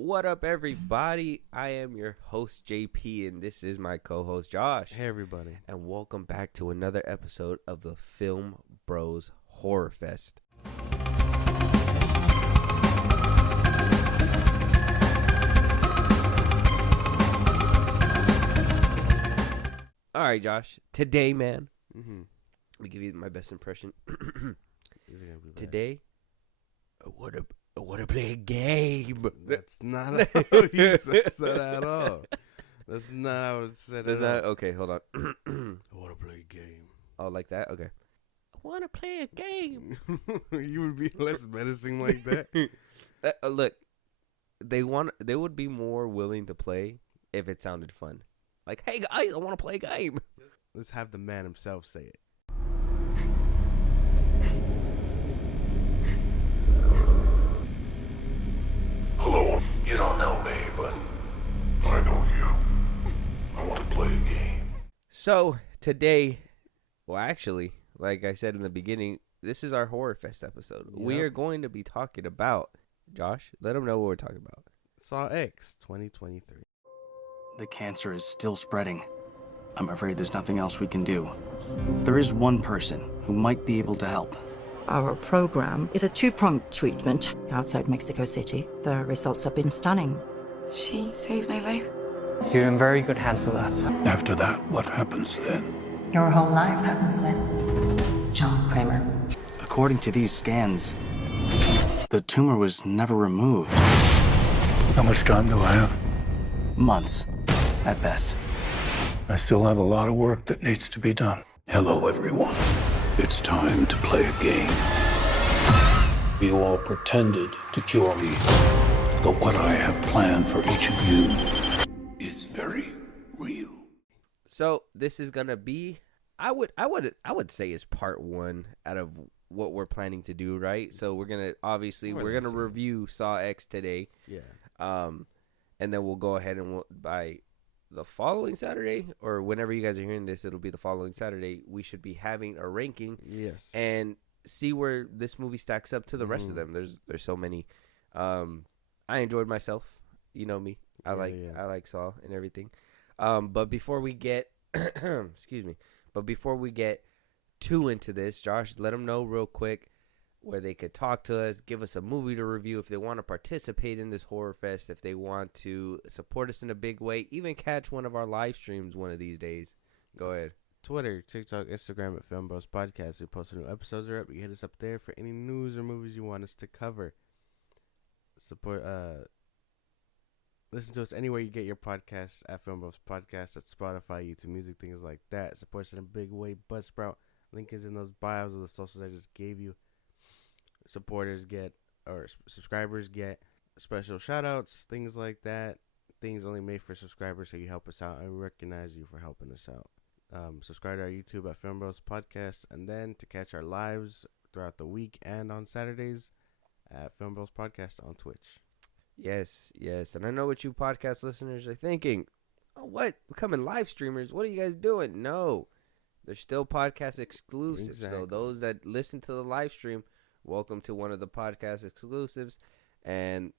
What up, everybody? I am your host, JP, and this is my co-host, Josh. Hey, everybody. And welcome back to another episode of the FilmBros Horrorfest. All right, Josh. Today, man, let me give you my best impression. Today, I want to play a game. That's not how you said that at all. That's not how it said it. Okay, hold on. I want to play a game. Oh, like that? Okay. I want to play a game. You would be less menacing like that. Look, they would be more willing to play if it sounded fun. Like, hey guys, I want to play a game. Let's have the man himself say it. Hello, you don't know me, but I know you. I want to play a game. So, today, well, actually, like I said in the beginning, this is our Horrorfest episode. Yep. We are going to be talking about, Josh, let them know what we're talking about. Saw X 2023. The cancer is still spreading. I'm afraid there's nothing else we can do. There is one person who might be able to help. Our program is a two-pronged treatment outside Mexico City. The results have been stunning. She saved my life. You're in very good hands with us. After that, what happens then? Your whole life happens then. John Kramer. According to these scans, the tumor was never removed. How much time do I have? Months, at best. I still have a lot of work that needs to be done. Hello, everyone. It's time to play a game. You all pretended to cure me, but what I have planned for each of you is very real. So, this is going to be, I would say is part one out of what we're planning to do, right? So, we're going to review Saw X today. Yeah. And then we'll go ahead and by the following Saturday, or whenever you guys are hearing this, it'll be the following Saturday, we should be having a ranking. Yes. And see where this movie stacks up to the rest of them. There's so many. I enjoyed myself. You know me. I like Saw and everything. But before we get before we get too into this, Josh, let them know real quick where they could talk to us, give us a movie to review, if they want to participate in this horror fest, if they want to support us in a big way, even catch one of our live streams one of these days. Go ahead. Twitter, TikTok, Instagram at FilmBros Podcast. We post new episodes are up. You can hit us up there for any news or movies you want us to cover. Support, listen to us anywhere you get your podcasts at FilmBros Podcast, at Spotify, YouTube Music, things like that. Support us in a big way. Buzzsprout. Link is in those bios of the socials I just gave you. Supporters get, or subscribers get special shout outs, things like that. Things only made for subscribers, so you help us out and we recognize you for helping us out. Subscribe to our YouTube at FilmBros Podcast, and then to catch our lives throughout the week and on Saturdays at FilmBros Podcast on Twitch. Yes. And I know what you podcast listeners are thinking. Oh, what? Becoming live streamers? What are you guys doing? No. They're still podcast exclusives. Exactly. So those that listen to the live stream, welcome to one of the podcast exclusives. And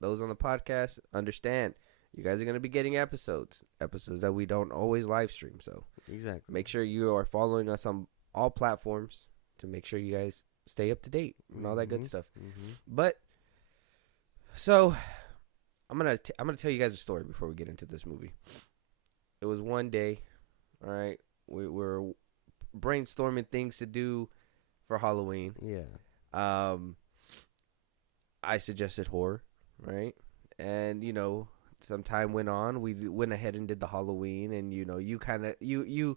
those on the podcast, understand, you guys are going to be getting episodes that we don't always live stream. So exactly, make sure you are following us on all platforms to make sure you guys stay up to date and all that good stuff. But so I'm gonna tell you guys a story before we get into this movie. It was one day, all right. We were brainstorming things to do for Halloween. Yeah. I suggested horror, right? And some time went on. We went ahead and did the Halloween, and you kind of you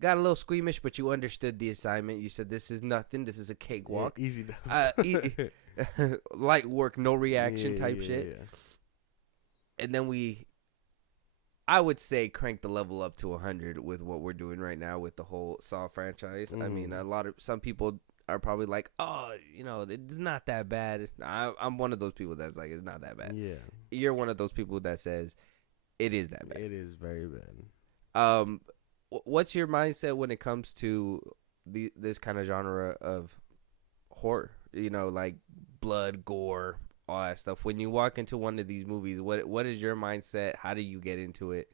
got a little squeamish, but you understood the assignment. You said, "This is nothing. This is a cakewalk, easy, light work, no reaction type shit." Yeah. And then I would say, crank the level up to 100 with what we're doing right now with the whole Saw franchise. I mean, some people are probably like, "Oh, it's not that bad." I'm one of those people that's like, "It's not that bad." Yeah. You're one of those people that says it is that bad. It is very bad. What's your mindset when it comes to this kind of genre of horror? Like blood, gore, all that stuff. When you walk into one of these movies, what is your mindset? How do you get into it?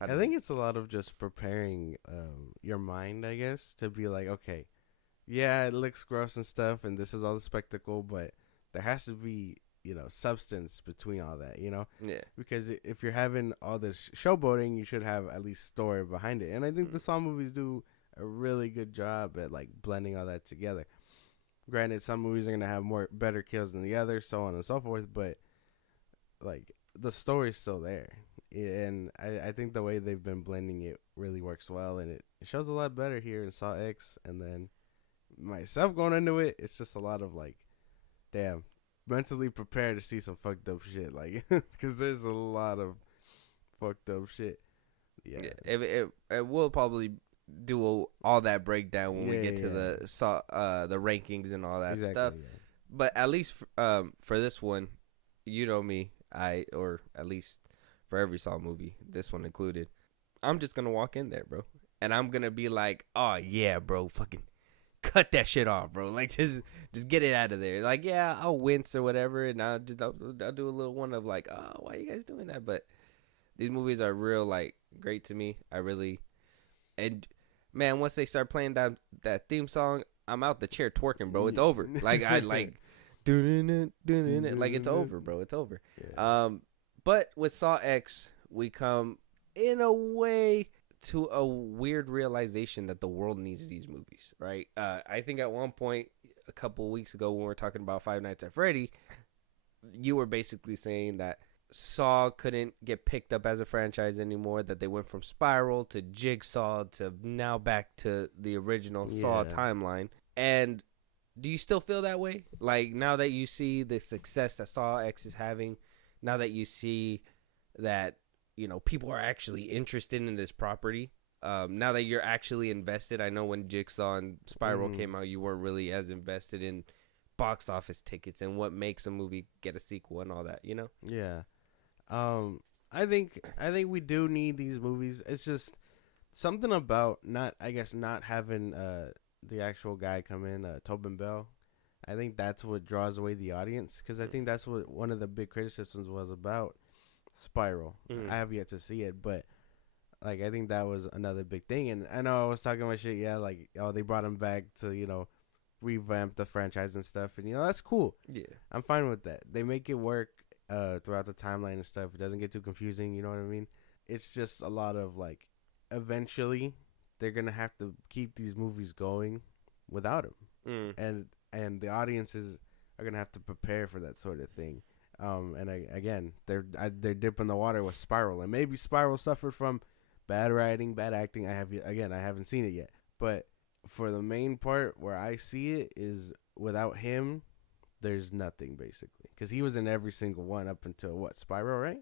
I think it's a lot of just preparing your mind, I guess, to be like, okay, yeah, it looks gross and stuff, and this is all the spectacle, but there has to be, substance between all that, Yeah. Because if you're having all this showboating, you should have at least story behind it. And I think the Saw movies do a really good job at, like, blending all that together. Granted, some movies are going to have better kills than the others, so on and so forth, but, like, the story's still there. And I think the way they've been blending it really works well, and it shows a lot better here in Saw X. And then myself going into it, it's just a lot of, like, damn, mentally prepared to see some fucked up shit, like, because there's a lot of fucked up shit. Yeah. It will probably do all that breakdown when we get to the rankings and all that stuff. Yeah. But at least for this one, you know me, or at least for every Saw movie, this one included, I'm just gonna walk in there, bro, and I'm gonna be like, oh yeah, bro, fucking cut that shit off, bro. Like, just get it out of there. Like, yeah, I'll wince or whatever, and I'll do a little one of like, oh, why are you guys doing that? But these movies are real, like, great to me. And man, once they start playing that theme song, I'm out the chair twerking, bro. It's over. Like, I like doing it. Like, it's over, bro. It's over. Yeah. But with Saw X, we come in a way to a weird realization that the world needs these movies, right? I think at one point a couple of weeks ago when we were talking about Five Nights at Freddy, you were basically saying that Saw couldn't get picked up as a franchise anymore, that they went from Spiral to Jigsaw to now back to the original Saw timeline. And do you still feel that way? Like, now that you see the success that Saw X is having, now that you see that, people are actually interested in this property, now that you're actually invested. I know when Jigsaw and Spiral came out, you weren't really as invested in box office tickets and what makes a movie get a sequel and all that, Yeah. I think we do need these movies. It's just something about not having the actual guy come in, Tobin Bell. I think that's what draws away the audience, because I think that's what one of the big criticisms was about Spiral. I have yet to see it, but like, I think that was another big thing. And I know I was talking about shit, like, oh, they brought him back to, revamp the franchise and stuff, and that's cool. Yeah, I'm fine with that. They make it work throughout the timeline and stuff. It doesn't get too confusing, you know what I mean? It's just a lot of, like, eventually they're gonna have to keep these movies going without him. And the audiences are gonna have to prepare for that sort of thing. And they're dipping the water with Spiral, and maybe Spiral suffered from bad writing, bad acting. I haven't seen it yet, but for the main part where I see it is without him, there's nothing, basically, because he was in every single one up until Spiral, right?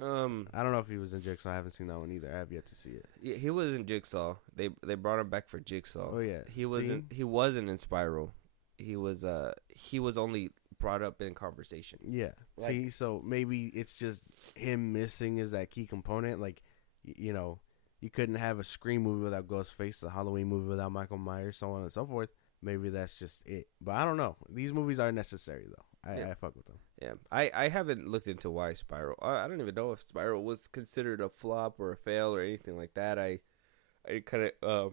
I don't know if he was in Jigsaw. I haven't seen that one either. I have yet to see it. Yeah, he was in Jigsaw. They brought him back for Jigsaw. Oh yeah, he wasn't in Spiral. He was only brought up in conversation. Yeah. Like, see, so maybe it's just him missing is that key component. Like, you couldn't have a Scream movie without Ghostface, a Halloween movie without Michael Myers, so on and so forth. Maybe that's just it. But I don't know. These movies are necessary, though. I fuck with them. Yeah. I haven't looked into why Spiral. I don't even know if Spiral was considered a flop or a fail or anything like that. I kind of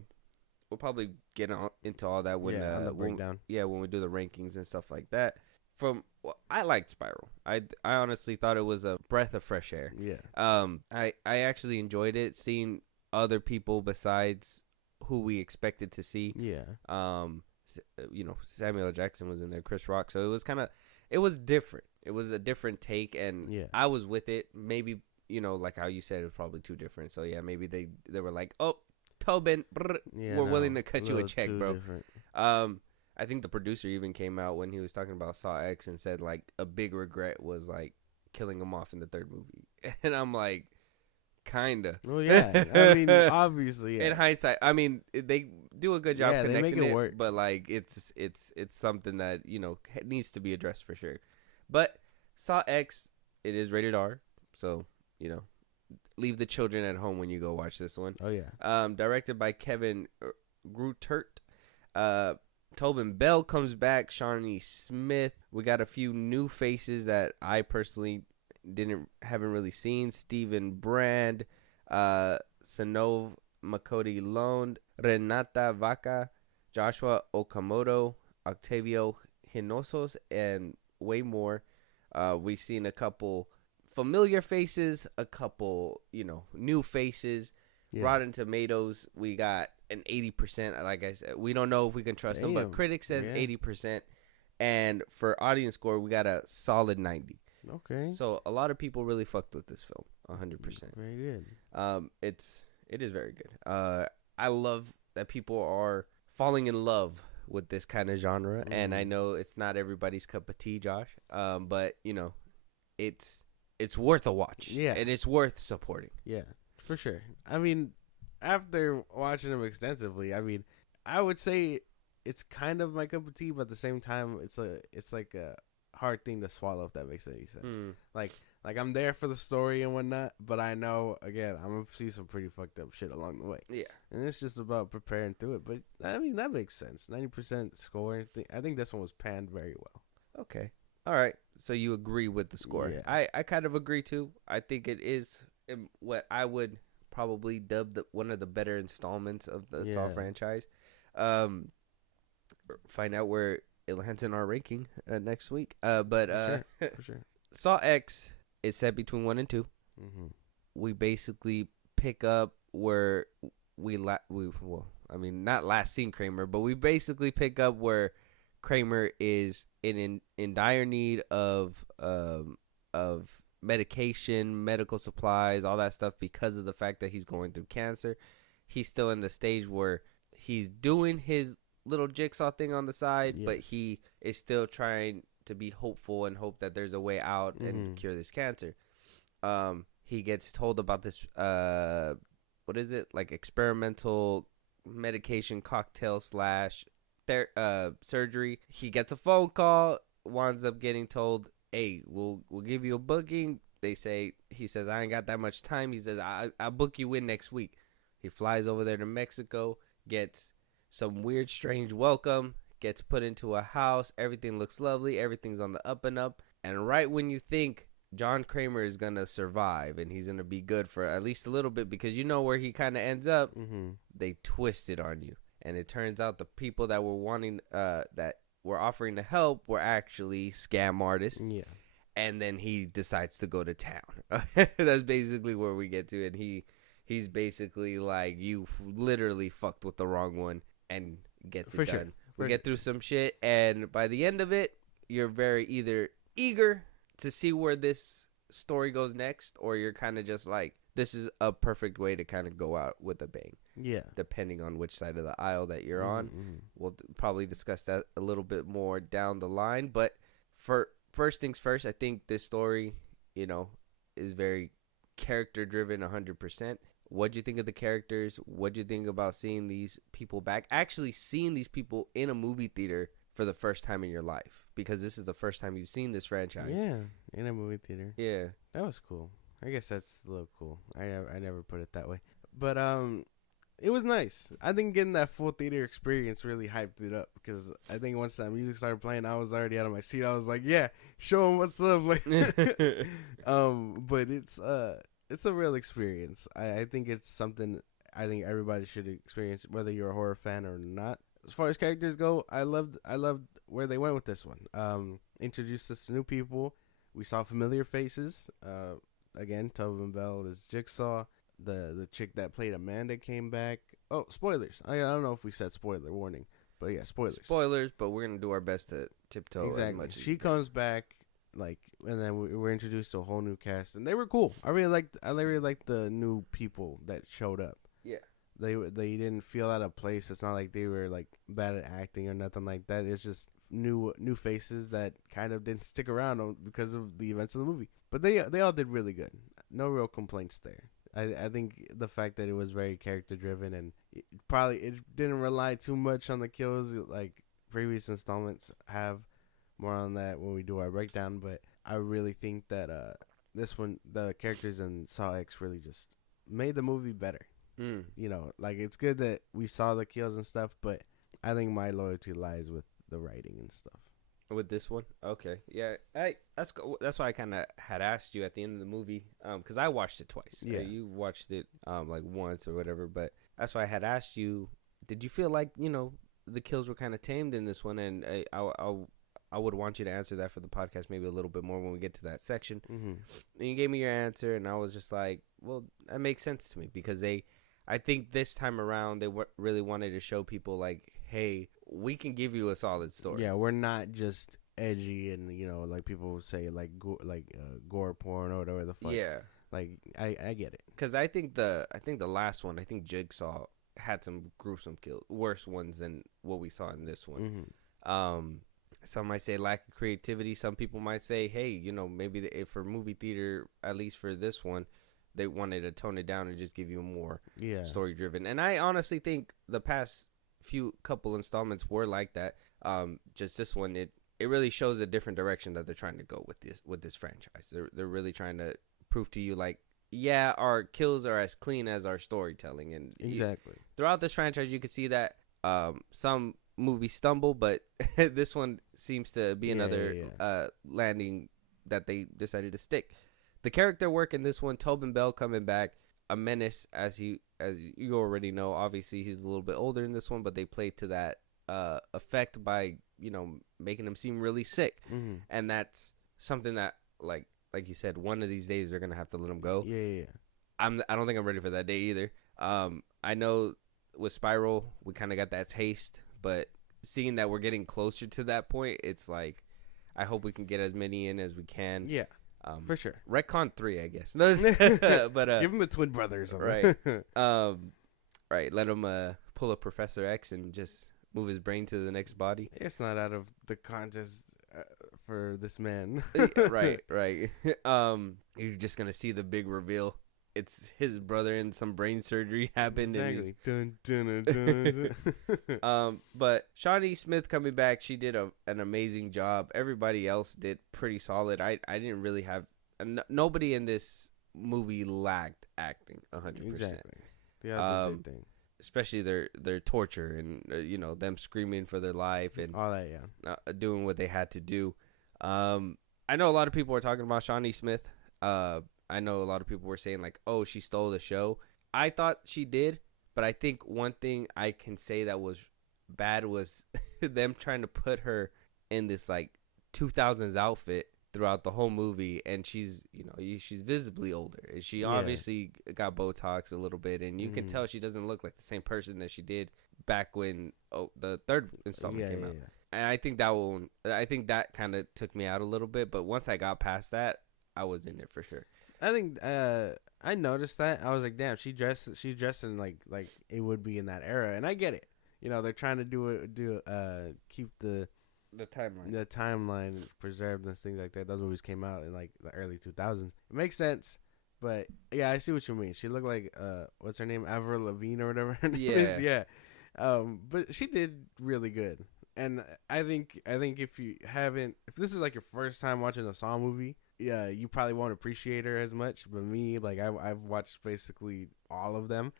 we'll probably get into all that when on the breakdown. When we do the rankings and stuff like that. I liked Spiral. I honestly thought it was a breath of fresh air. Yeah. I actually enjoyed it, seeing other people besides who we expected to see. Yeah. Samuel L. Jackson was in there, Chris Rock, so it was different. It was a different take, and I was with it. Maybe, like how you said, it was probably too different. So yeah, maybe they were like, oh, Tobin, we're willing to cut you a check, bro. Different. I think the producer even came out when he was talking about Saw X and said, like, a big regret was, like, killing him off in the third movie. And I'm like, kinda. Well, yeah. I mean, obviously, yeah. In hindsight, I mean, they do a good job connecting they make it work. But, like, it's something that, needs to be addressed for sure. But Saw X, it is rated R, so, leave the children at home when you go watch this one. Oh, yeah. Directed by Kevin Greutert. Tobin Bell comes back. Shawnee Smith. We got a few new faces that I personally haven't really seen. Stephen Brand, Sanov Makoti Lone, Renata Vaca, Joshua Okamoto, Octavio Hinosos, and way more. We've seen a couple familiar faces, a couple, new faces. Yeah. Rotten Tomatoes, we got an 80%. Like I said, we don't know if we can trust them, but critics says 80%. And for audience score, we got a solid 90. Okay. So a lot of people really fucked with this film, 100%. Very good. It is very good. I love that people are falling in love with this kind of genre, and I know it's not everybody's cup of tea, Josh. But it's worth a watch. Yeah, and it's worth supporting. Yeah, for sure. I mean, after watching them extensively, I would say it's kind of my cup of tea, but at the same time, it's like a hard thing to swallow, if that makes any sense. Like I'm there for the story and whatnot, but I know, again, I'm gonna see some pretty fucked up shit along the way. Yeah, and it's just about preparing through it. But that makes sense. 90% score. I think this one was panned very well. Okay, all right. So you agree with the score? Yeah. I kind of agree too. I think it is what I would probably dub one of the better installments of the Saw franchise. Find out where it lands in our ranking next week. For sure. Saw X is set between 1 and 2. Mm-hmm. We basically pick up where not last seen Kramer, but we basically pick up where Kramer is in dire need of medication, medical supplies, all that stuff because of the fact that he's going through cancer. He's still in the stage where he's doing his little jigsaw thing on the side, but he is still trying to be hopeful and hope that there's a way out and cure this cancer. He gets told about this what is it, like experimental medication cocktail / surgery. He gets a phone call, winds up getting told, hey, we'll give you a booking. He says, I ain't got that much time. He says, I'll book you in next week. He flies over there to Mexico, gets some weird, strange welcome, gets put into a house. Everything looks lovely. Everything's on the up and up. And right when you think John Kramer is going to survive and he's going to be good for at least a little bit, because you know where he kind of ends up, they twist it on you. And it turns out the people that were that were offering to help were actually scam artists. Yeah. And then he decides to go to town. That's basically where we get to it. He's basically like, you literally fucked with the wrong one, and gets it done. Sure. We get through some shit, and by the end of it, you're very either eager to see where this story goes next, or you're kind of just like, this is a perfect way to kind of go out with a bang. Yeah. Depending on which side of the aisle that you're on. We'll probably discuss that a little bit more down the line. But for first things first, I think this story, is very character driven 100%. What'd you think of the characters? What'd you think about seeing these people back? Actually seeing these people in a movie theater for the first time in your life. Because this is the first time you've seen this franchise. Yeah, in a movie theater. Yeah. That was cool. I guess that's a little cool. I never put it that way. But it was nice. I think getting that full theater experience really hyped it up, because I think once that music started playing, I was already out of my seat. I was like, yeah, show them what's up. Like, but it's a real experience. I think it's something I think everybody should experience, whether you're a horror fan or not. As far as characters go, I loved where they went with this one. Introduced us to new people. We saw familiar faces. Again, Tobin Bell is Jigsaw. The chick that played Amanda came back. Oh, spoilers. I don't know if we said spoiler warning, but yeah, spoilers. Spoilers, but we're going to do our best to tiptoe. Exactly. She comes back, and then we're introduced to a whole new cast, and they were cool. I really liked the new people that showed up. Yeah. They didn't feel out of place. It's not like they were like bad at acting or nothing like that. It's just new faces that kind of didn't stick around because of the events of the movie. But they all did really good. No real complaints there. I think the fact that it was very character driven, and it didn't rely too much on the kills like previous installments have. More on that when we do our breakdown. But I really think that this one, the characters in Saw X really just made the movie better. It's good that we saw the kills and stuff, but I think my loyalty lies with the writing and stuff. With this one, okay, yeah, that's why I kind of had asked you at the end of the movie, because I watched it twice. Yeah, you watched it like once or whatever, but that's why I had asked you. Did you feel like the kills were kind of tamed in this one? And I would want you to answer that for the podcast maybe a little bit more when we get to that section. Mm-hmm. And you gave me your answer, and I was just like, well, that makes sense to me because I think this time around they really wanted to show people like, hey, we can give you a solid story. Yeah, we're not just edgy and like people would say like gore porn or whatever the fuck. Yeah, like I get it because I think the last one, I think Jigsaw had some gruesome kills, worse ones than what we saw in this one. Mm-hmm. Some might say lack of creativity. Some people might say, hey, maybe if for movie theater, at least for this one, they wanted to tone it down and just give you more story driven. And I honestly think the past couple installments were like that. Just this one, it really shows a different direction that they're trying to go with this franchise. They're really trying to prove to you like, yeah, our kills are as clean as our storytelling. And exactly throughout this franchise, you can see that some movies stumble, but this one seems to be another landing that they decided to stick. The character work in this one, Tobin Bell coming back, a menace as you already know. Obviously, he's a little bit older in this one, but they played to that effect by making him seem really sick, and that's something that like you said, one of these days they're gonna have to let him go. I don't think I'm ready for that day either. I know with Spiral we kind of got that taste, but seeing that we're getting closer to that point, it's like I hope we can get as many in as we can. Yeah. For sure. Retcon 3, I guess. But give him the twin brothers, right? Right. Let him pull a Professor X and just move his brain to the next body. It's not out of the contest for this man. Right. You're just gonna see the big reveal. It's his brother and some brain surgery happened. Exactly. Dun, dun, dun, dun. But Shawnee Smith coming back, she did an amazing job. Everybody else did pretty solid. I didn't really have nobody in this movie lacked acting 100%. Exactly. Yeah, the thing. Especially their torture and them screaming for their life and all that. Doing what they had to do. I know a lot of people were talking about Shawnee Smith. I know a lot of people were saying like, oh, she stole the show. I thought she did, but I think one thing I can say that was bad was them trying to put her in this like 2000s outfit throughout the whole movie, and she's she's visibly older. She obviously got Botox a little bit, and you can tell she doesn't look like the same person that she did back when the third installment came out. And I think that kind of took me out a little bit, but once I got past that, I was in it for sure. I think I noticed that. I was like, damn, she's dressed in like it would be in that era, and I get it. They're trying to keep the timeline preserved and things like that. Those movies came out in like the early 2000s. It makes sense, but yeah, I see what you mean. She looked like what's her name, Avril Lavigne or whatever. Yeah. But she did really good, and I think if this is like your first time watching a Saw movie, yeah, you probably won't appreciate her as much. But me, like I've watched basically all of them,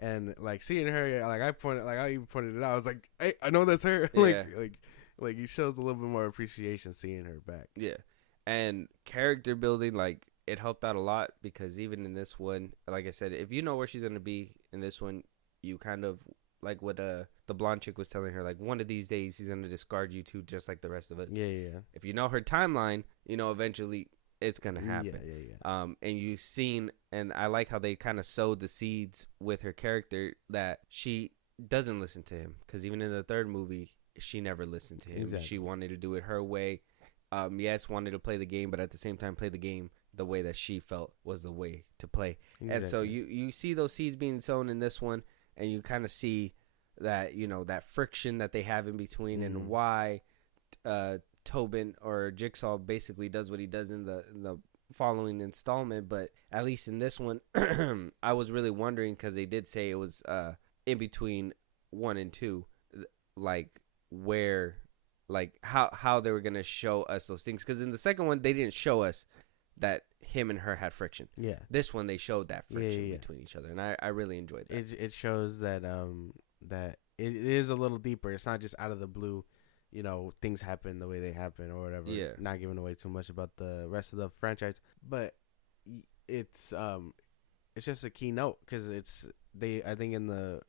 and like seeing her, like I even pointed it out. I was like, hey, I know that's her. Like it shows a little bit more appreciation seeing her back. Yeah, and character building, like it helped out a lot because even in this one, like I said, if you know where she's gonna be in this one, you kind of like what the blonde chick was telling her, like one of these days he's gonna discard you too, just like the rest of us. Yeah. If you know her timeline, eventually it's gonna happen. Yeah. And you've seen, and I like how they kind of sowed the seeds with her character that she doesn't listen to him, because even in the third movie, she never listened to him. Exactly. She wanted to do it her way. Yes, wanted to play the game, but at the same time play the game the way that she felt was the way to play. Exactly. And so you see those seeds being sown in this one, and you kind of see that that friction that they have in between, and why Tobin or Jigsaw basically does what he does in the following installment. But at least in this one, I was really wondering, because they did say it was in between 1 and 2, like where, like how they were gonna show us those things, because in the second one they didn't show us that him and her had friction. Yeah, this one they showed that friction between each other, and I really enjoyed that. It shows that that it is a little deeper. It's not just out of the blue, things happen the way they happen or whatever. Yeah. Not giving away too much about the rest of the franchise, but it's just a keynote because I think in the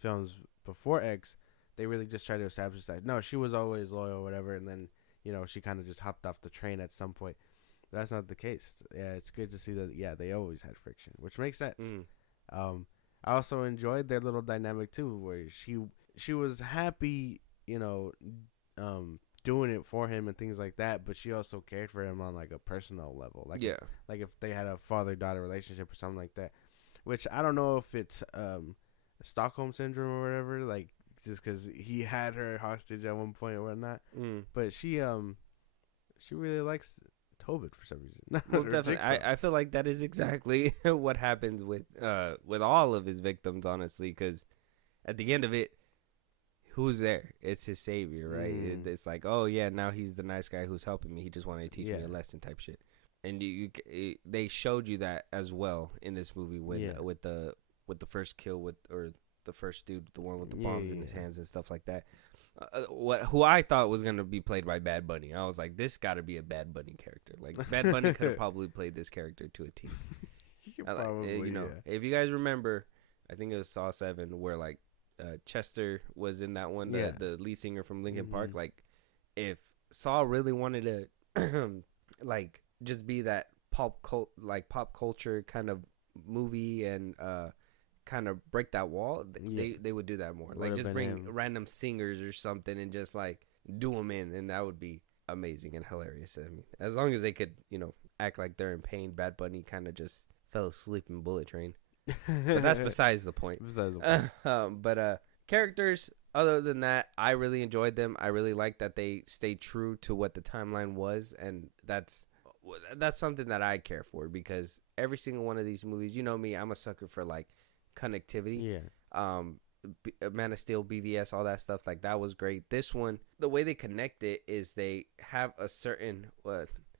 films before X, they really just try to establish that no, she was always loyal or whatever, and then she kind of just hopped off the train at some point. That's not the case. Yeah, it's good to see that. Yeah, they always had friction, which makes sense. I also enjoyed their little dynamic too, where she was happy, doing it for him and things like that, but she also cared for him on like a personal level. Like like if they had a father-daughter relationship or something like that, which I don't know if it's Stockholm syndrome or whatever, like just because he had her hostage at one point or whatnot. But she really likes Tobit for some reason. Well, definitely. I feel like that is exactly what happens with all of his victims, honestly, because at the end of it, who's there? It's his savior, right? It's like, oh yeah, now he's the nice guy who's helping me. He just wanted to teach me a lesson, type shit. And they showed you that as well in this movie when with the first kill or the first dude, the one with the bombs in his hands and stuff like that. Who I thought was gonna be played by Bad Bunny. I was like, this got to be a Bad Bunny character. Like Bad Bunny could have probably played this character to a T. Probably, if you guys remember, I think it was Saw 7 where like Chester was in that one, the lead singer from Linkin Park. Like, if Saw really wanted to like just be that pop culture kind of movie and kind of break that wall, they would do that more. Like just bring random singers or something and just like do them in, and that would be amazing and hilarious. I mean, as long as they could, act like they're in pain. Bad Bunny kind of just fell asleep in Bullet Train. But that's besides the point. But characters, other than that, I really enjoyed them. I really liked that they stayed true to what the timeline was, and that's something that I care for, because every single one of these movies, you know me, I'm a sucker for like connectivity. Man of Steel, BVS, all that stuff, like that was great. This one, the way they connect it is they have a certain,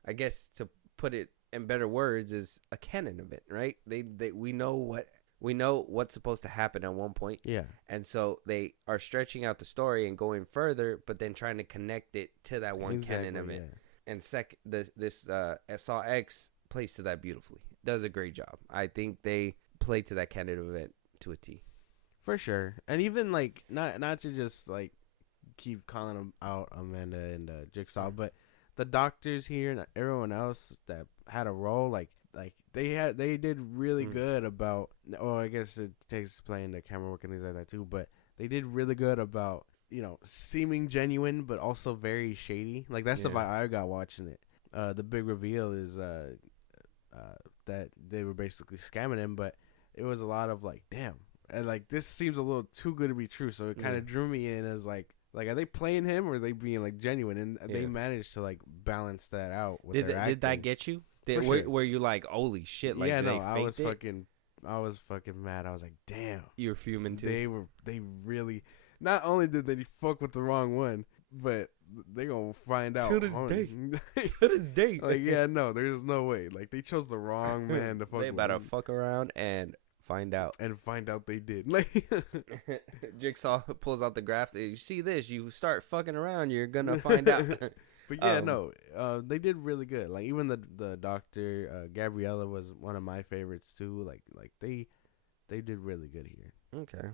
I guess to put it in better words, is a canon event, right? We know what's supposed to happen at one point. And so they are stretching out the story and going further, but then trying to connect it to that one canon event. And this Saw X plays to that beautifully. Does a great job. I think they play to that canon event to a T. For sure. And even like not to just like keep calling them out, Amanda and Jigsaw, but the doctors here and everyone else that had a role, like they did really good about, I guess it takes playing the camera work and things like that too, but they did really good about, seeming genuine but also very shady. Like that's the vibe I got watching it. The big reveal is that they were basically scamming him, but it was a lot of like, damn, and like this seems a little too good to be true, so it kind of drew me in as like are they playing him or are they being like genuine? And they managed to like balance that out with their acting. Did that get you? Were you like, holy shit? Like, I was fucking mad. I was like, damn, you were fuming too. They really, not only did they fuck with the wrong one, but they gonna find out to this day. To this day, like there's no way. Like they chose the wrong man to fuck. They about to fuck around and find out. They did. Like Jigsaw pulls out the graph. You see this? You start fucking around, you're gonna find out. But they did really good. Like even the doctor, Gabriella was one of my favorites too. Like they did really good here. Okay.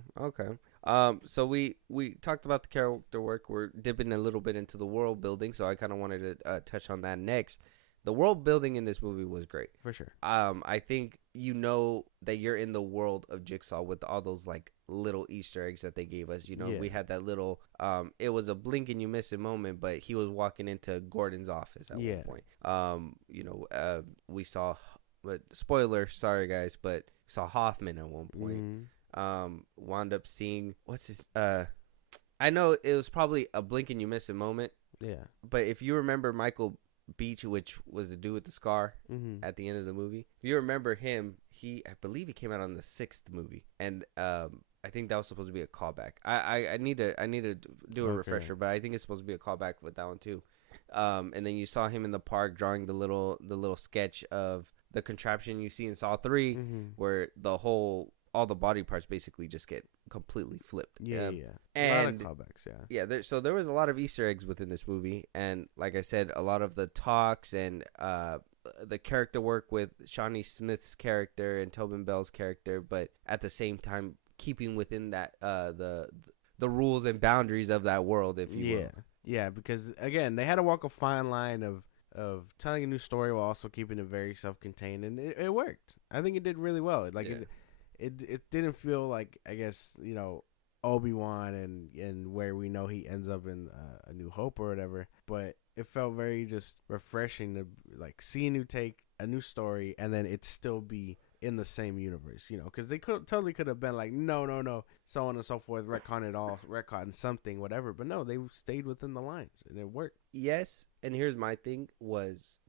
So we talked about the character work. We're dipping a little bit into the world building, so I kind of wanted to touch on that next. The world building in this movie was great. For sure. I think that you're in the world of Jigsaw with all those like little Easter eggs that they gave us. We had that little it was a blink and you miss it moment, but he was walking into Gordon's office at one point. We saw, but spoiler, sorry guys, but saw Hoffman at one point. Wound up seeing I know it was probably a blink and you miss it moment. Yeah. But if you remember Michael Beach, which was the dude with the scar at the end of the movie, if you remember him, I believe he came out on the 6th movie, and I think that was supposed to be a callback. I need to do a refresher, but I think it's supposed to be a callback with that one too. And then you saw him in the park drawing the little sketch of the contraption you see in Saw 3, where all the body parts basically just get completely flipped. Yeah. And a lot of callbacks. Yeah. So there was a lot of Easter eggs within this movie, and like I said, a lot of the talks and the character work with Shawnee Smith's character and Tobin Bell's character, but at the same time keeping within that the rules and boundaries of that world, if you will. Yeah, because again, they had to walk a fine line of telling a new story while also keeping it very self-contained, and it worked. I think it did really well. It didn't feel like, I guess, Obi-Wan and where we know he ends up in A New Hope or whatever, but it felt very just refreshing to like see a new take, a new story, and then it still be in the same universe, because they totally could have been like, no, so on and so forth, retcon something, whatever, but no, they stayed within the lines, and it worked. Yes, and here's my thing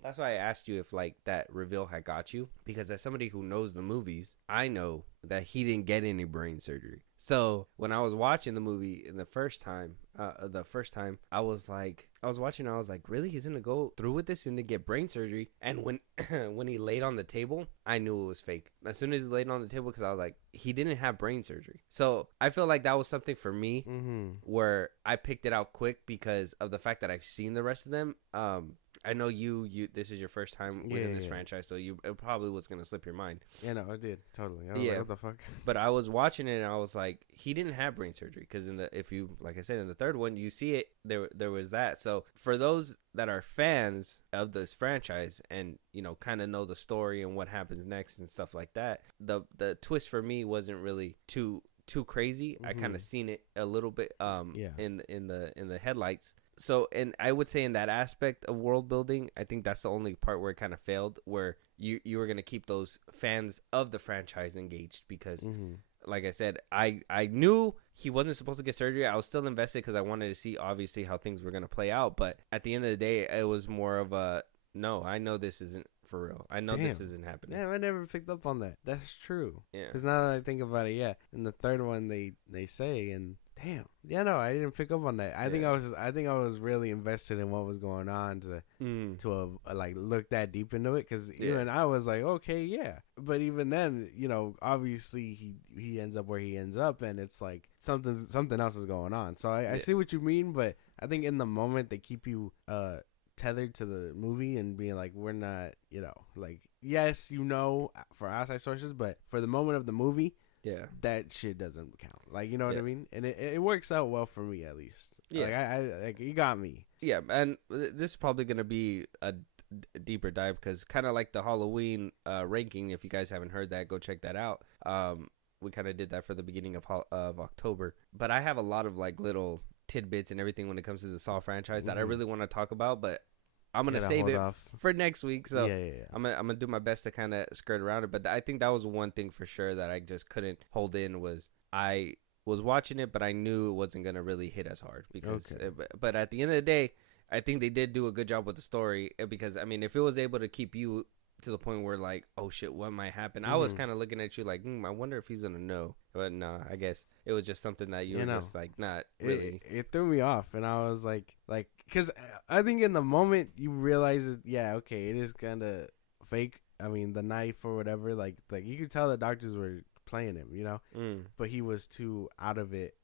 that's why I asked you if like that reveal had got you, because as somebody who knows the movies, I know that he didn't get any brain surgery. So when I was watching the movie the first time, I was watching, I was like, really, he's gonna go through with this and to get brain surgery? And when when he laid on the table, I knew it was fake. As soon as he laid on the table, because I was like, he didn't have brain surgery. So I feel like that was something for me where I picked it out quick because of the fact that I've seen the rest of them. I know you this is your first time within this franchise, so it probably was going to slip your mind. Yeah, no, it did. Totally. I was like, what the fuck? But I was watching it and I was like, he didn't have brain surgery, because like I said, in the third one, you see it, there was that. So for those that are fans of this franchise and, kind of know the story and what happens next and stuff like that, the twist for me wasn't really too crazy. I kind of seen it a little bit in the headlights. So, and I would say in that aspect of world building, I think that's the only part where it kind of failed, where you were going to keep those fans of the franchise engaged, because like I said, I knew he wasn't supposed to get surgery. I was still invested because I wanted to see obviously how things were going to play out. But at the end of the day, it was more of a, no, I know this isn't for real. I know this isn't happening. Yeah, I never picked up on that. That's true. Yeah. Because now that I think about it, in the third one they say, and damn, no, I didn't pick up on that. I think I was really invested in what was going on to like look that deep into it, because even I was like, okay, yeah, but even then, obviously he ends up where he ends up, and it's like something else is going on. So I see what you mean, but I think in the moment they keep you tethered to the movie and being like, we're not, like, yes, for outside sources, but for the moment of the movie, that shit doesn't count. Like, you know what I mean? And it works out well for me, at least. Yeah. Like, I like, you got me. Yeah, and this is probably going to be a deeper dive, because kind of like the Halloween ranking, if you guys haven't heard that, go check that out. We kind of did that for the beginning of October. But I have a lot of, like, little tidbits and everything when it comes to the Saw franchise that I really want to talk about, but I'm gonna save it for next week. So I'm gonna do my best to kind of skirt around it. But I think that was one thing for sure that I just couldn't hold in, was I was watching it, but I knew it wasn't gonna really hit as hard, because but at the end of the day, I think they did do a good job with the story, because I mean, if it was able to keep you to the point where like, oh shit, what might happen? I was kind of looking at you like, I wonder if he's gonna know. But no, I guess it was just something that you were just like, not really. It threw me off, and I was like, because I think in the moment you realize it, it is kind of fake. I mean, the knife or whatever, like you could tell the doctors were playing him, but he was too out of it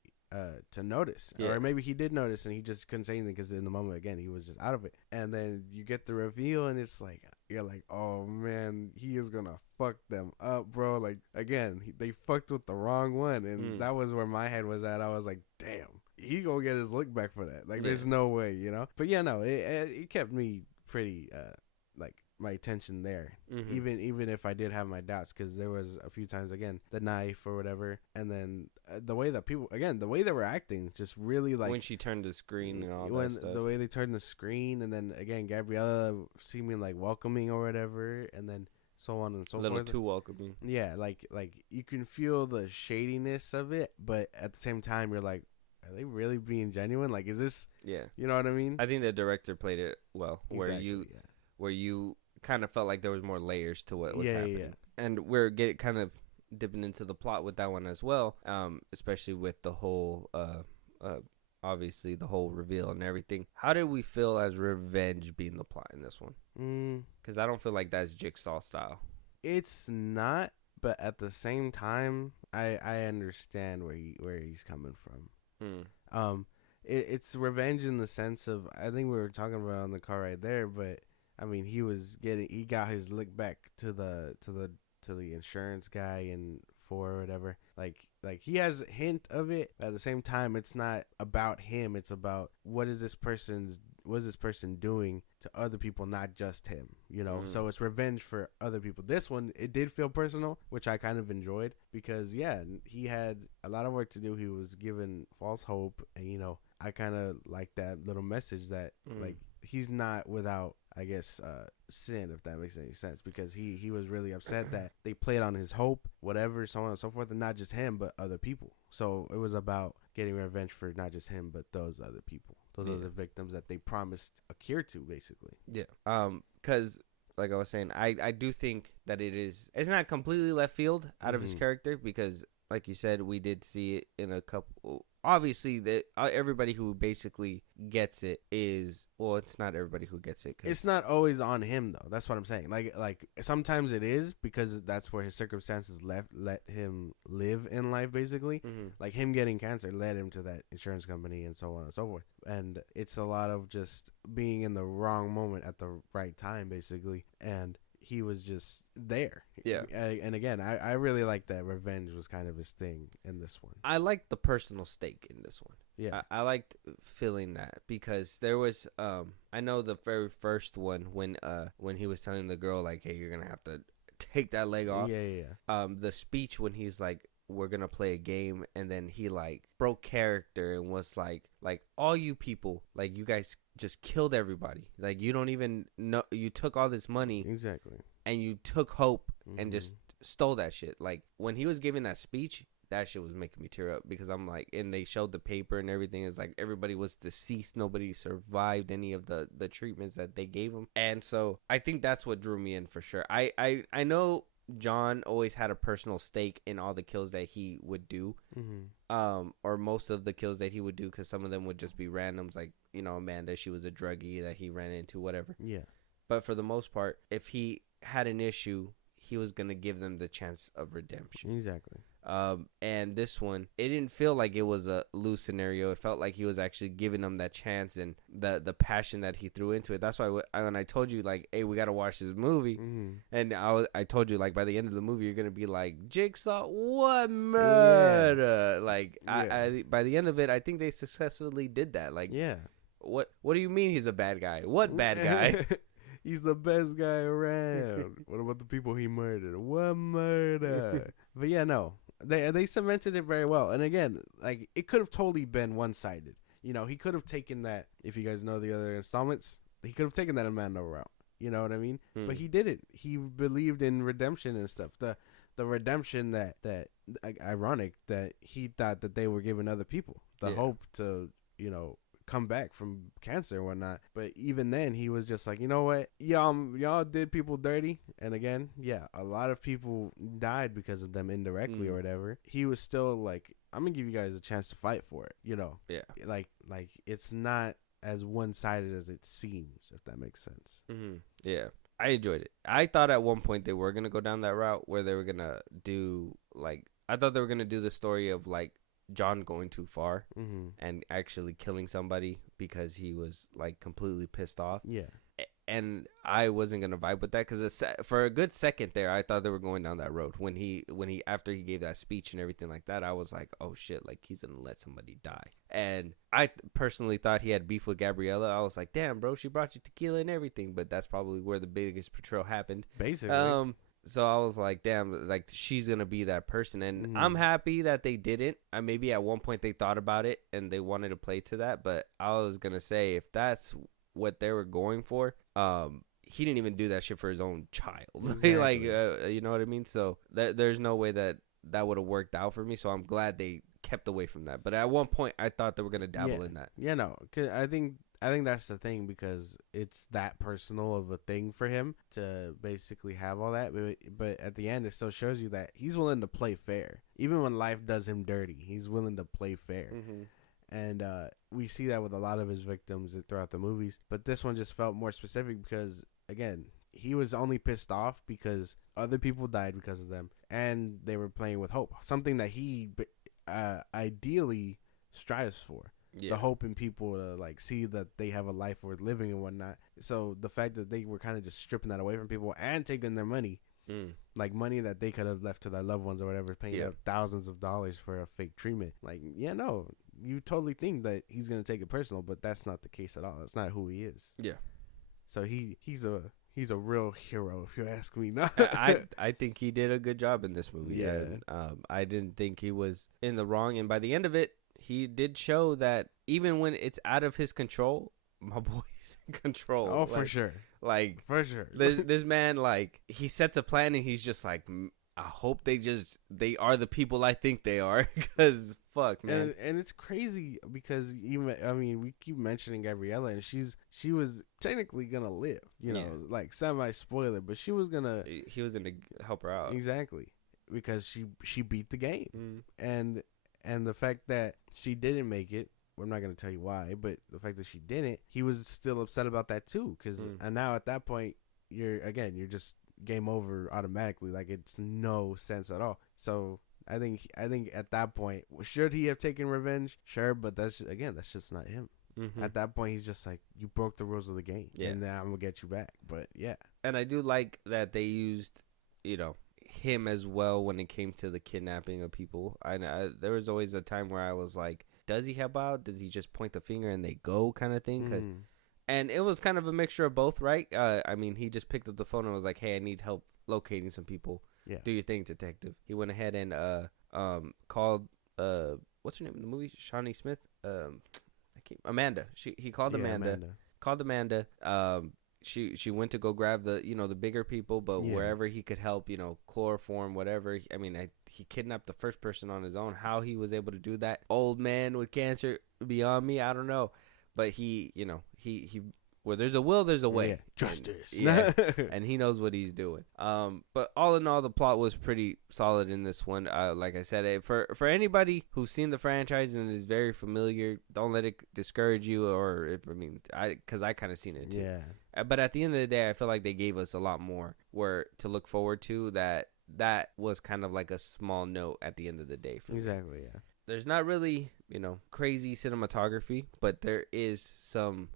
to notice, or maybe he did notice and he just couldn't say anything, because in the moment, again, he was just out of it. And then you get the reveal, and it's like, you're like, oh man, he is gonna fuck them up, bro. Like, again, they fucked with the wrong one, and that was where my head was at. I was like, damn, he gonna get his look back for that. Like, there's no way, But no, it kept me pretty like my attention there, even if I did have my doubts, because there was a few times, again, the knife or whatever, and then the way that people, again, the way they were acting, just really like when she turned the screen and all that stuff. The way they turned the screen, and then again, Gabriella seeming like welcoming or whatever, and then so on and so forth. A little too welcoming. Yeah, like you can feel the shadiness of it, but at the same time, you're like, are they really being genuine? Like, is this? Yeah. You know what I mean? I think the director played it well, exactly, where you kind of felt like there was more layers to what was happening. And we're kind of dipping into the plot with that one as well, especially with the whole obviously the whole reveal and everything. How did we feel as revenge being the plot in this one? Because I don't feel like that's Jigsaw style. It's not, but at the same time, I understand where he's coming from. It's revenge in the sense of, I think we were talking about on the car right there, but I mean, he got his lick back to the insurance guy and for whatever. Like he has a hint of it, but at the same time, it's not about him. It's about what is this person doing to other people, not just him, you know? So it's revenge for other people. This one, it did feel personal, which I kind of enjoyed because, yeah, he had a lot of work to do. He was given false hope, and, you know, I kind of like that little message that, like, he's not without, I guess, sin, if that makes any sense, because he was really upset that they played on his hope, whatever, so on and so forth, and not just him, but other people. So it was about getting revenge for not just him, but those other people. Those are the victims that they promised a cure to, basically. Yeah. Because, like I was saying, I do think that it's not completely left field out of his character, because, like you said, we did see it in a couple. Obviously, that everybody who basically gets it is, well, it's not everybody who gets it. It's not always on him, though. That's what I'm saying. Like sometimes it is, because that's where his circumstances let him live in life, basically. Like him getting cancer led him to that insurance company and so on and so forth. And it's a lot of just being in the wrong moment at the right time, basically. And he was just there. Yeah. And again, I really like that revenge was kind of his thing in this one. I liked the personal stake in this one. Yeah. I liked feeling that, because there was I know the very first one when he was telling the girl, like, hey, you're gonna have to take that leg off. Yeah. The speech when he's like, we're gonna play a game, and then he like broke character and was like all you people, like, you guys just killed everybody, like, you don't even know, you took all this money, Exactly, and you took hope and just stole that shit. Like, when he was giving that speech, that shit was making me tear up, because I'm like, and they showed the paper and everything, it's like everybody was deceased, nobody survived any of the treatments that they gave him. And so I think that's what drew me in for sure. I know John always had a personal stake in all the kills that he would do, or most of the kills that he would do, because some of them would just be randoms, like, you know, Amanda, she was a druggie that he ran into, whatever. Yeah. But for the most part, if he had an issue, he was going to give them the chance of redemption. Exactly. And this one, it didn't feel like it was a loose scenario. It felt like he was actually giving them that chance, and the passion that he threw into it. That's why when I told you, like, hey, we got to watch this movie, and I told you, like, by the end of the movie, you're going to be like, Jigsaw, what murder? Yeah. Like, I by the end of it, I think they successfully did that. Like, yeah. What do you mean he's a bad guy? What bad guy? He's the best guy around. What about the people he murdered? What murder? But yeah, no. They cemented it very well. And again, like, it could have totally been one-sided. You know, he could have taken that, if you guys know the other installments, he could have taken that Amanda route. You know what I mean? But he didn't. He believed in redemption and stuff. The redemption that ironic that he thought that they were giving other people the hope to, you know, come back from cancer and whatnot. But even then, he was just like, you know what, y'all did people dirty. And again, yeah, a lot of people died because of them indirectly or whatever. He was still like, I'm gonna give you guys a chance to fight for it, you know. Yeah, like it's not as one-sided as it seems, if that makes sense. Yeah, I enjoyed it. I thought at one point they were gonna go down that route where they were gonna do, like, I thought they were gonna do the story of, like, John going too far and actually killing somebody because he was, like, completely pissed off. Yeah. And I wasn't gonna vibe with that, because for a good second there, I thought they were going down that road. When he after he gave that speech and everything like that, I was like, oh shit, like, he's gonna let somebody die. And I personally thought he had beef with Gabriella. I was like, damn, bro, she brought you tequila and everything. But that's probably where the biggest betrayal happened, basically. So I was like, damn, like, she's going to be that person. And I'm happy that they didn't. Maybe at one point they thought about it and they wanted to play to that. But I was going to say, if that's what they were going for, he didn't even do that shit for his own child. Exactly. Like, you know what I mean? So there's no way that would have worked out for me. So I'm glad they kept away from that. But at one point, I thought they were going to dabble in that. Yeah, no. 'Cause I think that's the thing, because it's that personal of a thing for him to basically have all that. But at the end, it still shows you that he's willing to play fair. Even when life does him dirty, he's willing to play fair. And we see that with a lot of his victims throughout the movies. But this one just felt more specific because, again, he was only pissed off because other people died because of them, and they were playing with hope, something that he ideally strives for. Yeah. The hope in people to like see that they have a life worth living and whatnot. So the fact that they were kind of just stripping that away from people and taking their money, like money that they could have left to their loved ones or whatever, paying up thousands of dollars for a fake treatment. Like, yeah, no, you totally think that he's gonna take it personal, but that's not the case at all. That's not who he is. Yeah. So he's a real hero, if you ask me. I think he did a good job in this movie. Yeah. And, I didn't think he was in the wrong, and by the end of it, he did show that even when it's out of his control, my boy's in control. Oh, for sure. Like, for sure. This man, like, he sets a plan and he's just like, I hope they are the people I think they are, because fuck, man. And it's crazy because we keep mentioning Gabriella, and she was technically gonna live, like semi spoiler, but he was gonna help her out. Exactly. Because she beat the game. And the fact that she didn't make it, I'm not going to tell you why, but the fact that she didn't, he was still upset about that too. And now at that point, you're just game over automatically. Like, it's no sense at all. So I think at that point, should he have taken revenge? Sure, but that's just not him. At that point, he's just like, you broke the rules of the game, and now I'm going to get you back. But yeah. And I do like that they used, him as well when it came to the kidnapping of people. There was always a time where I was like, does he help out? Does he just point the finger and they go, kind of thing? And it was kind of a mixture of both, right? He just picked up the phone and was like, hey, I need help locating some people. Yeah. Do your thing, detective. He went ahead and called what's her name in the movie? Shawnee Smith. Amanda. He called Amanda. Called Amanda. She went to go grab the bigger people, but wherever he could help, chloroform, whatever. He kidnapped the first person on his own. How he was able to do that, old man with cancer, beyond me, I don't know. But he where there's a will, there's a way. Justice. And he knows what he's doing. But all in all, the plot was pretty solid in this one. Like I said, for anybody who's seen the franchise and is very familiar, don't let it discourage you. Because I kind of seen it too. Yeah. But at the end of the day, I feel like they gave us a lot more to look forward to. That was kind of like a small note at the end of the day for me. Exactly. Yeah. There's not really crazy cinematography, but there is some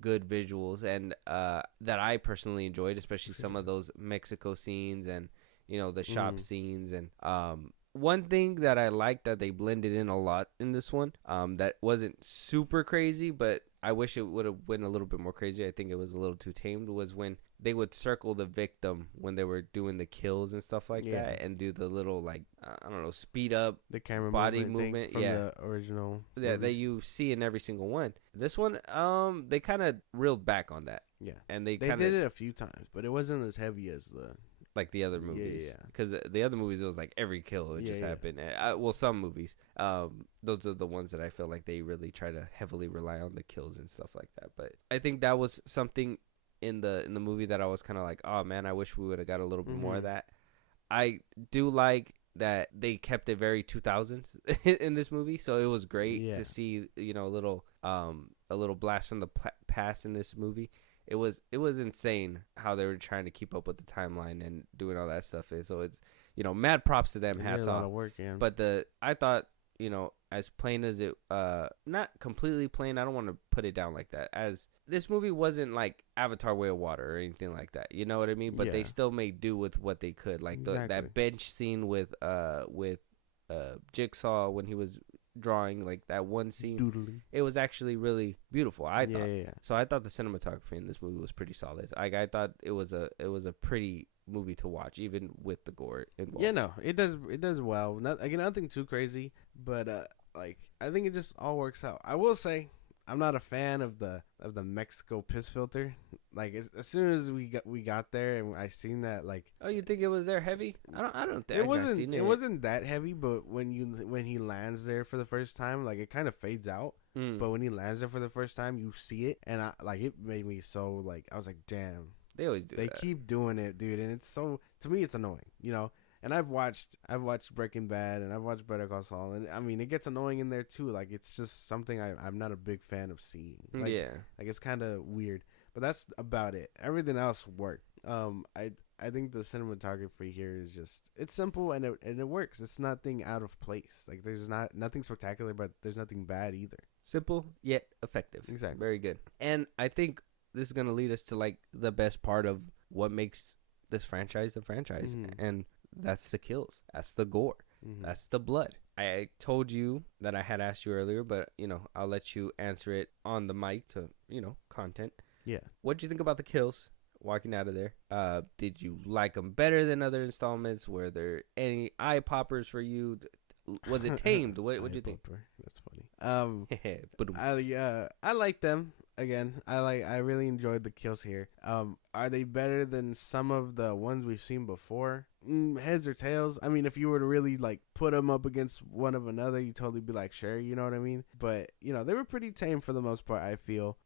good visuals and that I personally enjoyed, especially some of those Mexico scenes and the shop scenes. And one thing that I liked that they blended in a lot in this one, that wasn't super crazy, but I wish it would have went a little bit more crazy. I think it was a little too tamed, was when they would circle the victim when they were doing the kills and stuff like that, and do the little, like, I don't know, speed up the camera body movement from the original that you see in every single one. This one, they kind of reeled back on that. Yeah, and they did it a few times, but it wasn't as heavy as the other movies. Yeah, because the other movies, it was like every kill just happened. Some movies, those are the ones that I feel like they really try to heavily rely on the kills and stuff like that. But I think that was something in the movie that I was kind of like, oh man, I wish we would have got a little bit more of that. I do like that they kept it very 2000s in this movie, so it was great to see a little blast from the past in this movie. It was insane how they were trying to keep up with the timeline and doing all that stuff. So it's mad props to them, hats off. A lot of work, yeah. But I thought as plain as it, not completely plain, I don't want to put it down like that, as this movie wasn't like Avatar: Way of Water or anything like that, you know what I mean? But they still made do with what they could, like that bench scene with Jigsaw when he was drawing, like that one scene. Doodling. It was actually really beautiful, I thought. So I thought the cinematography in this movie was pretty solid. I thought it was a pretty movie to watch, even with the gore involved. Yeah, no, it does well. Nothing too crazy, but I think it just all works out. I will say, I'm not a fan of the Mexico piss filter. Like, as soon as we got there and I seen that, like, oh, you think it was there heavy? I don't think it wasn't. It wasn't that heavy, but when he lands there for the first time, like, it kind of fades out. But when he lands there for the first time, you see it, and it made me so, like, I was like, damn. They always do. They keep doing it, dude, and it's so, to me, it's annoying, And I've watched Breaking Bad and I've watched Better Call Saul, and it gets annoying in there too. Like, it's just something I'm not a big fan of seeing. Like, like, it's kind of weird, but that's about it. Everything else worked. I think the cinematography here is just, it's simple and it works. It's nothing out of place. Like there's nothing spectacular, but there's nothing bad either. Simple yet effective. Exactly. Very good. And I think this is gonna lead us to like the best part of what makes this franchise the franchise, and that's the kills. That's the gore. That's the blood. I told you that I had asked you earlier, but I'll let you answer it on the mic to content. Yeah. What'd you think about the kills walking out of there? Did you like them better than other installments? Were there any eye poppers for you? Was it tamed? What'd you think? That's funny. I like them. Again, I really enjoyed the kills here. Are they better than some of the ones we've seen before? Heads or tails? I mean, if you were to really like put them up against one of another, you'd totally be like, sure, you know what I mean? But they were pretty tame for the most part. I feel.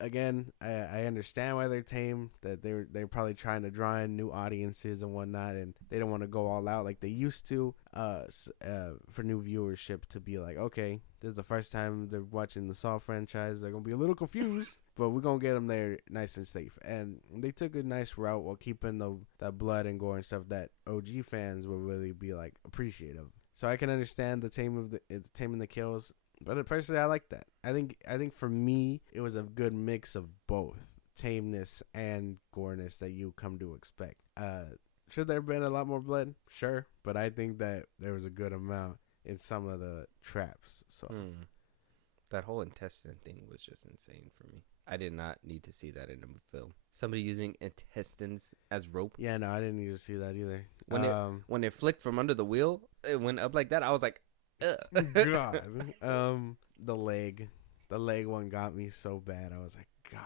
Again, I understand why they're tame. That they're probably trying to draw in new audiences and whatnot, and they don't want to go all out like they used to. For new viewership to be like, okay, this is the first time they're watching the Saw franchise. They're gonna be a little confused, but we're gonna get them there nice and safe. And they took a nice route while keeping that blood and gore and stuff that OG fans will really be like appreciative. So I can understand the taming the kills, but personally I like that. I think for me it was a good mix of both tameness and goreness that you come to expect. Should there have been a lot more blood? Sure, but I think that there was a good amount in some of the traps. So that whole intestine thing was just insane for me. I did not need to see that in a film. Somebody using intestines as rope. Yeah, no, I didn't need to see that either. When it flicked from under the wheel, it went up like that. I was like, ugh. God. The leg one got me so bad. I was like, God.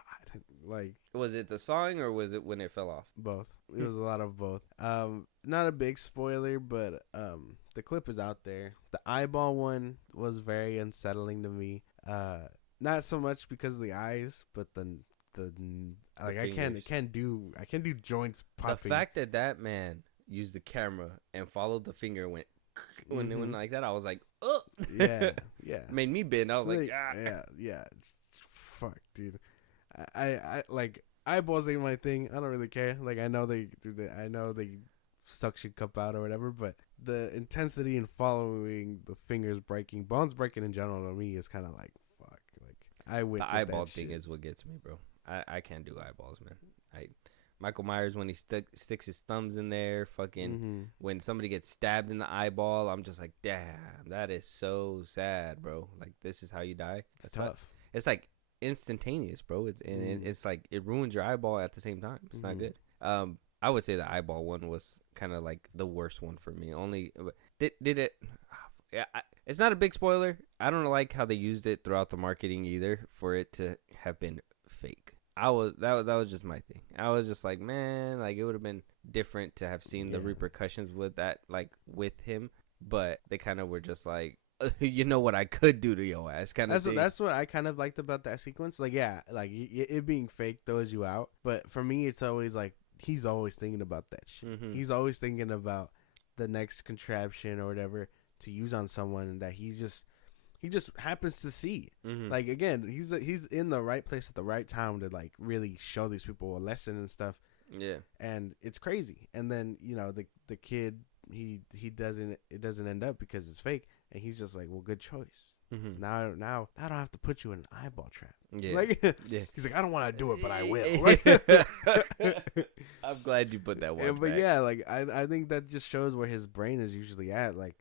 Like, was it the sawing or was it when it fell off? Both. It was a lot of both. Not a big spoiler, but the clip is out there. The eyeball one was very unsettling to me. Not so much because of the eyes, but the like I can't do joints popping. The fact that man used the camera and followed the finger when it went like that, I was like, oh yeah. Made me bend. I was like ah. yeah. Fuck, dude. I like eyeballs ain't my thing. I don't really care. Like I know they do that. I know they suction cup out or whatever, but the intensity in following the fingers breaking, bones breaking in general to me is kind of like fuck. Like I went the eyeball thing is what gets me, bro. I can't do eyeballs, man. Michael Myers when he sticks his thumbs in there, fucking when somebody gets stabbed in the eyeball, I'm just like, damn, that is so sad, bro. Like this is how you die. It's tough. It's like instantaneous, bro. It's like it ruins your eyeball at the same time. It's not good. I would say the eyeball one was kind of like the worst one for me. Only did it. Yeah, it's not a big spoiler. I don't like how they used it throughout the marketing either for it to have been fake. That was just my thing. I was just like, man, like it would have been different to have seen the repercussions with that, like with him. But they kind of were just like, you know what I could do to your ass, kind of thing. That's what I kind of liked about that sequence. Like, yeah, like it being fake throws you out. But for me, it's always like he's always thinking about that shit. He's always thinking about the next contraption or whatever to use on someone that he just happens to see. Like again, he's in the right place at the right time to like really show these people a lesson and stuff. Yeah, and it's crazy. And then the kid it doesn't end up because it's fake. And he's just like, well, good choice. Now I don't have to put you in an eyeball trap. Yeah. Like, he's like, I don't want to do it, but I will. I'm glad you put that one. But yeah, like I think that just shows where his brain is usually at. Like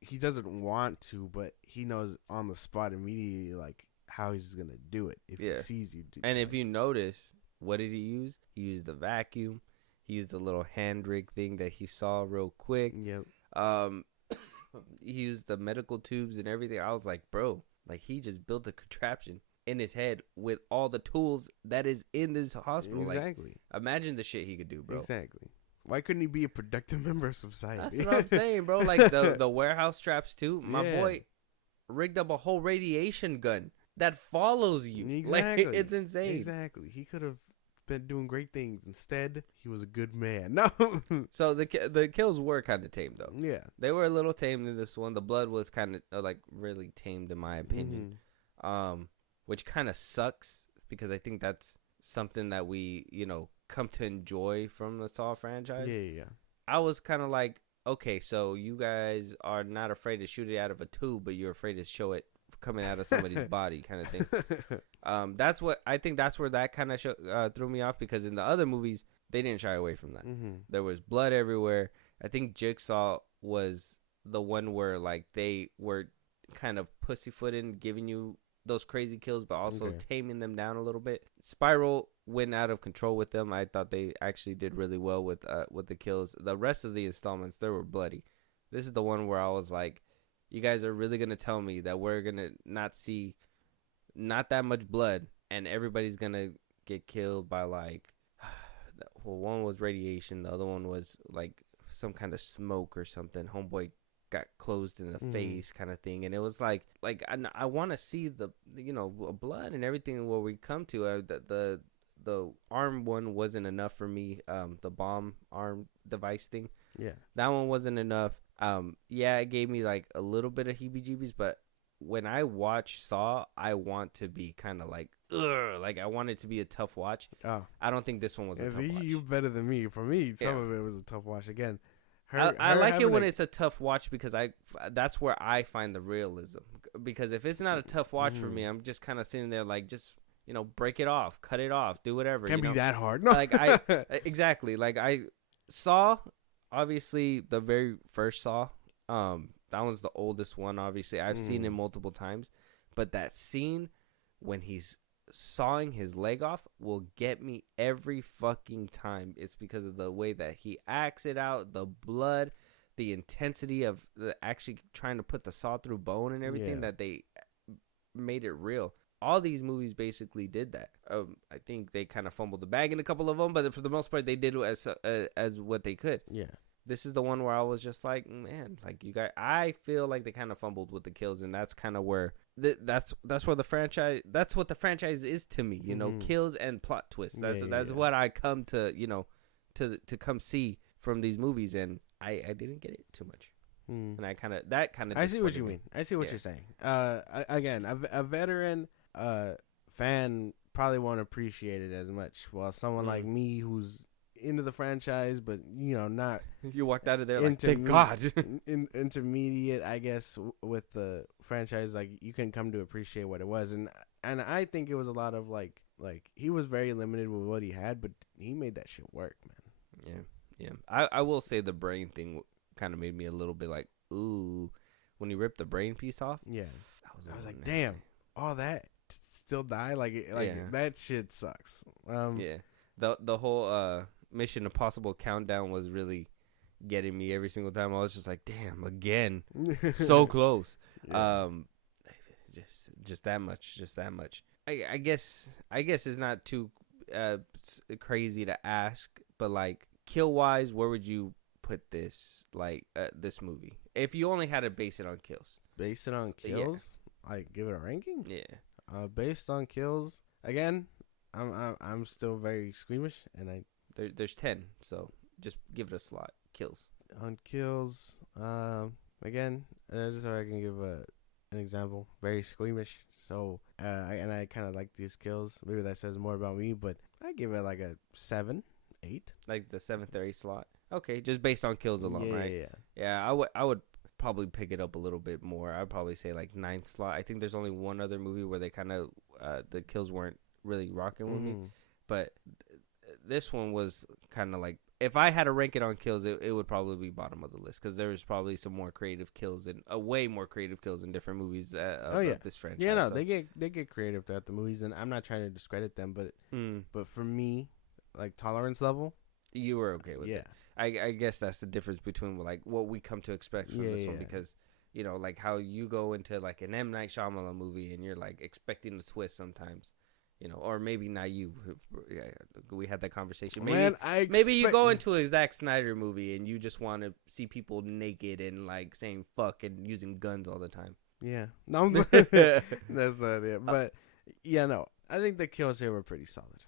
he doesn't want to, but he knows on the spot immediately like how he's gonna do it if he sees you do. And if you notice, what did he use? He used the vacuum. He used the little hand rig thing that he saw real quick. Yep. He used the medical tubes and everything. I was like, bro, like he just built a contraption in his head with all the tools that is in this hospital. Exactly. Like, imagine the shit he could do, bro. Exactly. Why couldn't he be a productive member of society? That's what I'm saying, bro. Like the warehouse traps too. My boy rigged up a whole radiation gun that follows you. Exactly. Like it's insane. Exactly. He could have been doing great things. Instead, he was a good man. No. So the kills were kind of tame though. Yeah, they were a little tamed in this one. The blood was kind of like really tamed in my opinion, which kind of sucks because I think that's something that we come to enjoy from the Saw franchise. Yeah. I was kind of like, okay, so you guys are not afraid to shoot it out of a tube, but you're afraid to show it coming out of somebody's body, kind of thing. That's what I think. That's where that kind of threw me off, because in the other movies they didn't shy away from that. Mm-hmm. There was blood everywhere. I think Jigsaw was the one where like they were kind of pussyfooting, giving you those crazy kills, but also taming them down a little bit. Spiral went out of control with them. I thought they actually did really well with the kills. The rest of the installments, they were bloody. This is the one where I was like, you guys are really gonna tell me that we're gonna not see not that much blood, and everybody's gonna get killed by like, well, one was radiation, the other one was like some kind of smoke or something. Homeboy got closed in the face, kind of thing, and it was like I want to see the blood and everything where we come to. The arm one wasn't enough for me. The bomb arm device thing, that one wasn't enough. It gave me like a little bit of heebie-jeebies, but when I watch Saw, I want to be kind of like, ugh, like I want it to be a tough watch. I don't think this one was a tough watch. You better than me. For me, some of it was a tough watch. Again, I like it when it's a tough watch, because that's where I find the realism. Because if it's not a tough watch for me, I'm just kind of sitting there like, just break it off, cut it off, do whatever. Can't be that hard. No, like exactly. Like I saw, obviously the very first Saw. That one's the oldest one. Obviously, I've seen it multiple times, but that scene when he's sawing his leg off will get me every fucking time. It's because of the way that he acts it out, the blood, the intensity of actually trying to put the saw through bone and everything, that they made it real. All these movies basically did that. I think they kind of fumbled the bag in a couple of them, but for the most part, they did as what they could. Yeah. This is the one where I was just like, man, like you guys, I feel like they kind of fumbled with the kills, and that's kind of where that's where the franchise. That's what the franchise is to me, kills and plot twists. That's what I come to, to come see from these movies, and I didn't get it too much. And I kind of I see what you mean. I see what you're saying. Again, a veteran fan probably won't appreciate it as much, while someone like me who's into the franchise, but not. You walked out of there like, thank God. Intermediate, I guess, with the franchise, like you can come to appreciate what it was, and I think it was a lot of like he was very limited with what he had, but he made that shit work, man. Yeah. I will say the brain thing kind of made me a little bit like, ooh, when he ripped the brain piece off. Yeah, I was like, damn, all that still die, that shit sucks. The whole Mission Impossible countdown was really getting me every single time. I was just like, damn, again, so close. Just that much. I guess it's not too crazy to ask, but like kill wise, where would you put this this movie if you only had to base it on kills? Base it on kills? Like give it a ranking? Yeah. Based on kills, again, I'm still very squeamish, and there's 10, so just give it a slot. Kills. On kills, again, just so I can give an example. Very squeamish, so I kind of like these kills. Maybe that says more about me, but I give it like a 7, 8, like the 7th or 8th slot. Okay, just based on kills alone, right? Yeah. I would probably pick it up a little bit more. I'd probably say like 9th slot. I think there's only one other movie where they kind of the kills weren't really rocking with me, but this one was kind of like, if I had to rank it on kills, it would probably be bottom of the list, because there's probably some more creative kills and way more creative kills in different movies of this franchise. Yeah, no, they get creative throughout the movies, and I'm not trying to discredit them, but for me, like tolerance level, you were okay with it. I guess that's the difference between like what we come to expect from this one, because like how you go into like an M. Night Shyamalan movie and you're like expecting a twist sometimes. Or maybe not you. Yeah, we had that conversation. Maybe you go into a Zack Snyder movie and you just want to see people naked and like saying fuck and using guns all the time. Yeah, no, that's not it. But no, I think the kills here were pretty solid.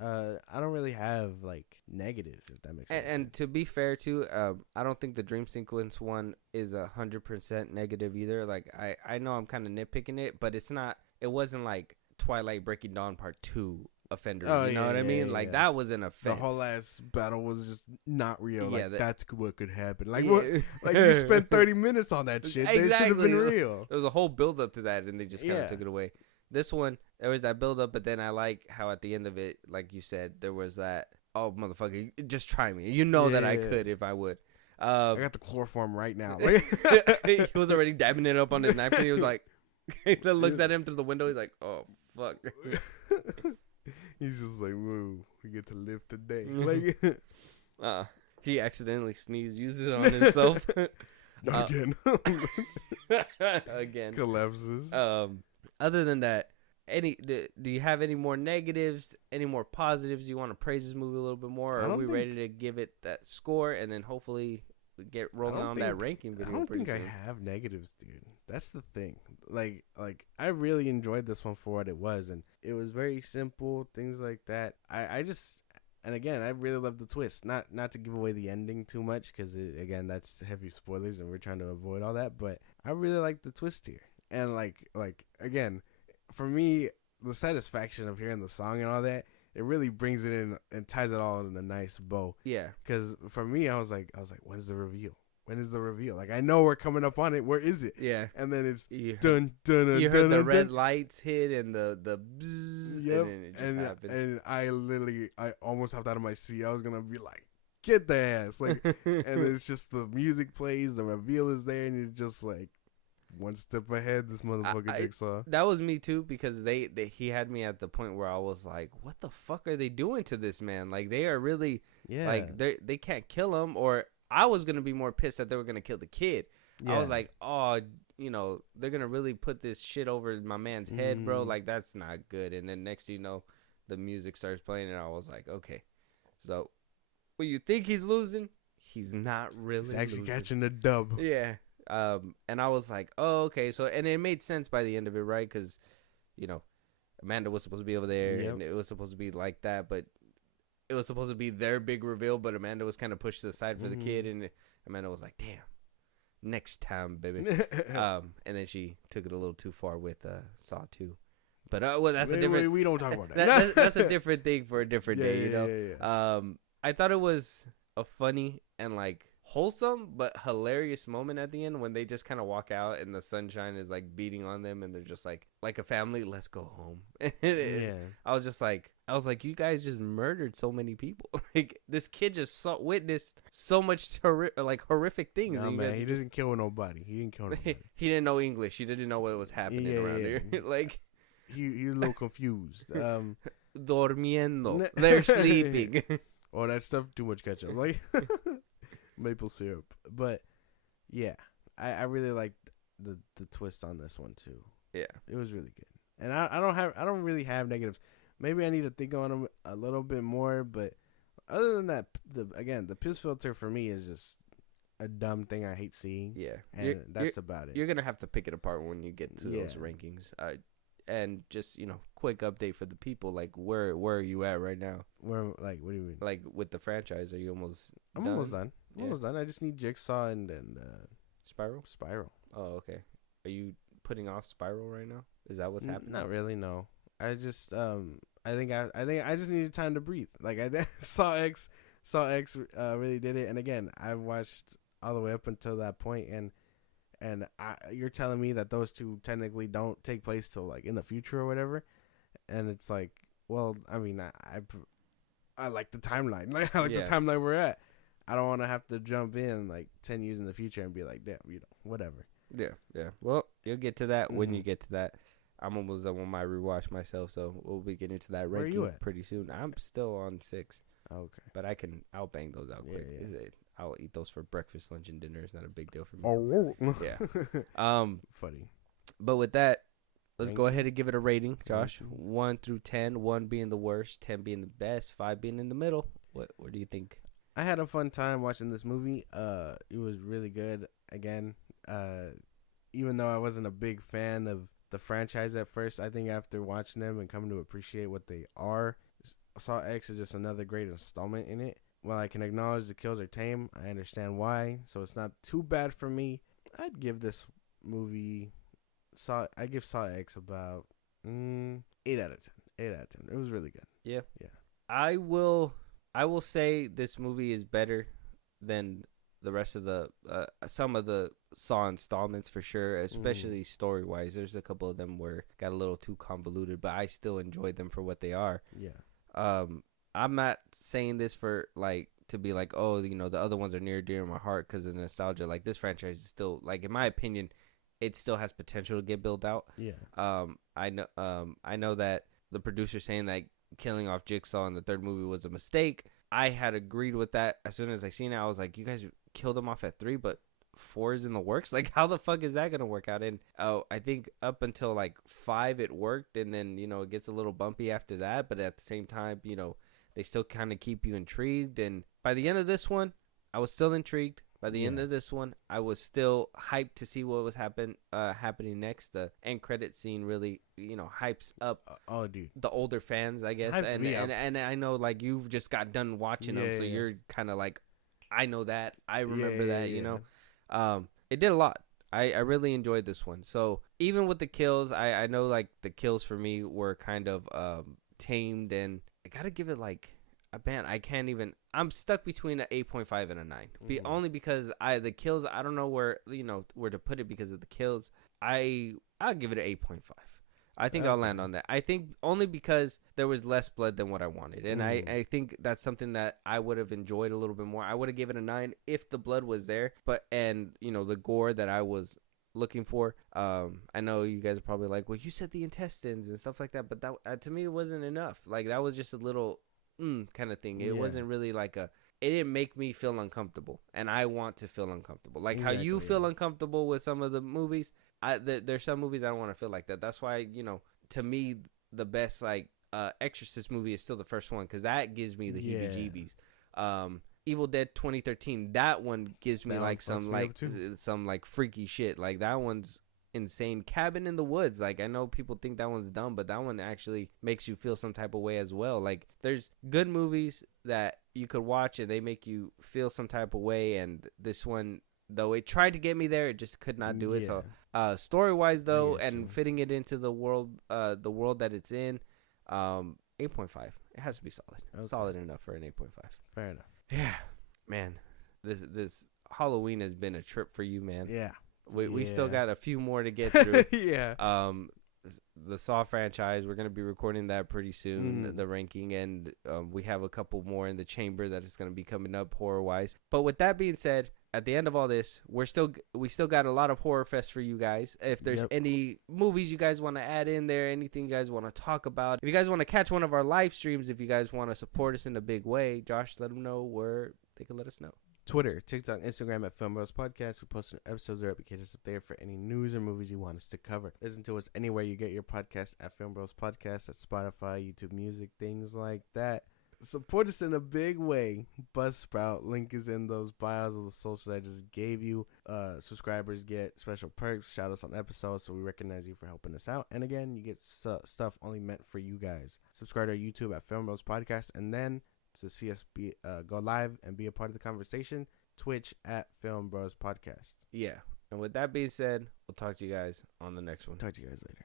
I don't really have like negatives, if that makes sense. And to be fair too, I don't think the dream sequence one is 100% negative either. Like I know I'm kind of nitpicking it, but it's not. It wasn't like Twilight Breaking Dawn Part 2 offender. Oh, You know what I mean? Like that was an offense. The whole ass battle was just not real. Yeah, Like that's what could happen. Like Yeah. what? Like we spent 30 minutes on that shit. They should have Exactly. been real. There was a whole build up to that, and they just kind of Yeah. took it away. This one, there was that build up, but then I like how at the end of it, like you said, there was that, oh motherfucker, just try me. You know that I could if I would. I got the chloroform right now. He was already dabbing it up on his napkin. He was like, he looks at him through the window. He's like, oh fuck. He's just like, whoa, we get to live today. Like, he accidentally sneezed, used it on himself. not again. Again. Collapses. Other than that, do you have any more negatives, any more positives you want to praise this movie a little bit more? Or are we ready to give it that score and then hopefully get rolling on that ranking video? I don't think soon? I have negatives, dude. That's the thing. Like I really enjoyed this one for what it was, and it was very simple, things like that. I just, and again, I really love the twist. Not to give away the ending too much, because again, that's heavy spoilers, and we're trying to avoid all that. But I really like the twist here, and like again, for me, the satisfaction of hearing the song and all that, it really brings it in and ties it all in a nice bow. Yeah. Because for me, I was like, when's the reveal? When is the reveal? Like, I know we're coming up on it. Where is it? Yeah. And then it's you dun dun dun. You dun, heard the dun, red dun. lights hit and the bzzz, Yep. and then it just happened. And I almost hopped out of my seat. I was gonna be like, get the ass. Like, and it's just the music plays, the reveal is there, and you're just like, one step ahead, this motherfucker Jigsaw. That was me too, because he had me at the point where I was like, what the fuck are they doing to this man? Like, they are really, like, they can't kill him. Or I was going to be more pissed that they were going to kill the kid. Yeah. I was like, oh, you know, they're going to really put this shit over my man's head, bro. Like, that's not good. And then next thing you know, the music starts playing, and I was like, okay. So, when you think he's losing, he's not really He's actually losing. catching the dub. Yeah. And I was like, oh, okay. So, and it made sense by the end of it, right? Because, you know, Amanda was supposed to be over there, and it was supposed to be like that, but it was supposed to be their big reveal, but Amanda was kind of pushed to the side for the kid, and Amanda was like, damn, next time, baby. And then she took it a little too far with Saw 2. But, well, that's a different... We don't talk about that. That's a different thing for a different day, you know? Yeah. I thought it was a funny and, like, wholesome but hilarious moment at the end when they just kind of walk out and the sunshine is like beating on them and they're just like a family, let's go home. I was like, you guys just murdered so many people. Like, this kid just witnessed so much horrific things. No, man, he doesn't kill nobody. He didn't kill nobody. He didn't know English. He didn't know what was happening around here. Like, he was a little confused. Dormiendo. They're sleeping. Oh, that stuff, too much ketchup. Like maple syrup. But yeah, I really liked the twist on this one too. Yeah, it was really good. And I don't really have negatives. Maybe I need to think on them a little bit more, but other than that, the piss filter for me is just a dumb thing I hate seeing. Yeah, and that's about it. You're gonna have to pick it apart when you get to those rankings. And just, you know, quick update for the people, like, where are you at right now? Where, like, what do you mean? Like, with the franchise, are you almost I'm done? almost done. I'm almost done. I just need Jigsaw and Spiral? Spiral. Oh, okay. Are you putting off Spiral right now? Is that what's happening? Not really, no. I just I think I just needed time to breathe. Like, I Saw X really did it, and again, I watched all the way up until that point, and you're telling me that those two technically don't take place till like in the future or whatever, and it's like, well, I mean, I like the timeline. Like, I like the timeline we're at. I don't want to have to jump in like 10 years in the future and be like, damn, you know, whatever. Yeah. Well, you'll get to that when you get to that. I'm almost done with my rewatch myself, so we'll be getting to that ranking pretty soon. I'm still on 6. Okay, but I'll bang those out quick. Yeah. I'll eat those for breakfast, lunch, and dinner. It's not a big deal for me. Oh, yeah. Funny. But with that, let's go ahead and give it a rating, Josh. 1 through 10. 1 being the worst, 10 being the best, 5 being in the middle. What do you think? I had a fun time watching this movie. It was really good. Again, even though I wasn't a big fan of the franchise at first, I think after watching them and coming to appreciate what they are, Saw X is just another great installment in it. While I can acknowledge the kills are tame, I understand why, so it's not too bad for me. I'd give this movie, I give Saw X about 8 out of 10. 8 out of 10. It was really good. Yeah. Yeah. I will say this movie is better than the rest of the some of the Saw installments for sure, especially story wise. There's a couple of them where got a little too convoluted, but I still enjoyed them for what they are. Yeah. I'm not saying this for like to be like, oh, you know, the other ones are near dear to my heart because of nostalgia. Like this franchise is still, like, in my opinion, it still has potential to get built out. Yeah. I know that the producer saying that killing off Jigsaw in the third movie was a mistake. I had agreed with that as soon as I seen it. I was like, you guys killed him off at 3, but 4 is in the works. Like, how the fuck is that gonna work out? And I think up until like 5 it worked, and then, you know, it gets a little bumpy after that. But at the same time, you know, they still kind of keep you intrigued. And by the end of this one, I was still intrigued. By the end of this one, I was still hyped to see what was happening next. The end credit scene really, you know, hypes up the older fans, I guess. And I know, like, you've just got done watching them, so you're kind of like, I know that. I remember that, you know. It did a lot. I really enjoyed this one. So even with the kills, I know, like, the kills for me were kind of tamed, and I got to give it, like, man, I can't even. I'm stuck between an 8.5 and a 9. Only because the kills, I don't know where to put it because of the kills. I'll give it an 8.5. I think I'll land on that. I think only because there was less blood than what I wanted, and I think that's something that I would have enjoyed a little bit more. I would have given it a 9 if the blood was there, and you know, the gore that I was looking for. I know you guys are probably like, well, you said the intestines and stuff like that, but that to me it wasn't enough. Like, that was just a little kind of thing. It wasn't really like it didn't make me feel uncomfortable, and I want to feel uncomfortable. Like how you feel uncomfortable with some of the movies. There's some movies I don't want to feel like that. That's why, you know, to me, the best, like, Exorcist movie is still the first one, because that gives me the heebie-jeebies. Evil Dead 2013, that one gives me some freaky shit. Like, that one's insane. Cabin in the Woods, like, I know people think that one's dumb, but that one actually makes you feel some type of way as well. Like, there's good movies that you could watch and they make you feel some type of way, and this one, though it tried to get me there, it just could not do it. So story wise though, and fitting it into the world that it's in, 8.5. It has to be solid enough for an 8.5. Fair enough. Yeah, man, this Halloween has been a trip for you, man. We still got a few more to get through. The Saw franchise, we're going to be recording that pretty soon, the ranking, and we have a couple more in the chamber that is going to be coming up horror-wise. But with that being said, at the end of all this, we still got a lot of Horrorfest for you guys. If there's any movies you guys want to add in there, anything you guys want to talk about, if you guys want to catch one of our live streams, if you guys want to support us in a big way, Josh, let them know where they can let us know. Twitter, TikTok, Instagram at FilmBros Podcast. We post episodes or applications up there for any news or movies you want us to cover. Listen to us anywhere you get your podcast at FilmBros Podcast, at Spotify, YouTube Music, things like that. Support us in a big way. Buzzsprout, link is in those bios of the socials I just gave you. Subscribers get special perks, shout us on episodes, so we recognize you for helping us out. And again, you get stuff only meant for you guys. Subscribe to our YouTube at FilmBros Podcast, and then to see us go live and be a part of the conversation, Twitch at FilmBros Podcast. Yeah. And with that being said, we'll talk to you guys on the next one. Talk to you guys later.